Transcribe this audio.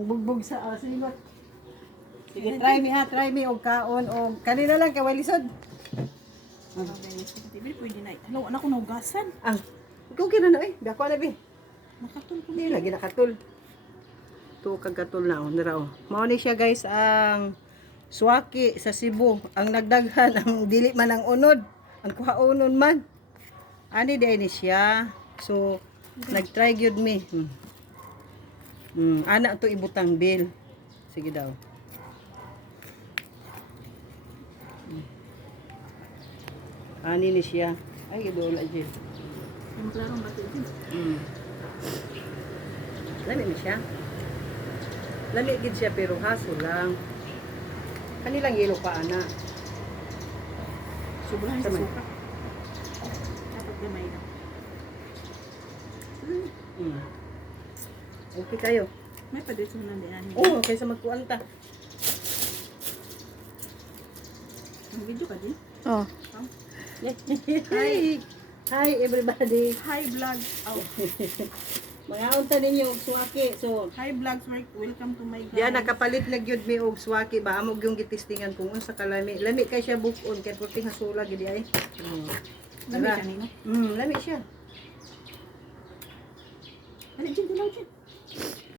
Ang bugbog sa singot. Sige, try me ha, try me og kaon og kanina lang kay walisod. Tibi pwede na. Hello, anak ko naugasan. Ang ikaw gina na dako na bi. Nakatul ko. Hindi lagi nakatul. To kagatul na on dira oh. Mao ni siya guys ang suwaki sa Cebu. Ang nagdaghan ang dili man ang unod. Ang kuhaunon man. Ani day ni siya. So nag-try gyud mi. Ana to ibutang bill. Sige daw. Ani ni siya. Ay gidola jud. Yung klarong bato din. Lami ni siya. Lami gid siya pero haso lang. Kanilang yelo pa ana. Sobrahan sa Tama. suka. Dapat gamay na. Okay kayo. May padisunan din ani. Oh, kaysa magkuanta. Ang video ka din. Oh. Hi. Hi everybody. Hi vlog. Oh. Mga unta ninyo og suwaki. So, Hi vlogs, welcome to my diya nakapalit na gyud mi og suwaki ba amog yung gitistingan kung unsa kalami. Lami kay siya bukon kay puti hasula gid ay. Lami Tara. kanino. Lami siya. Ano dyan, dilaw dyan.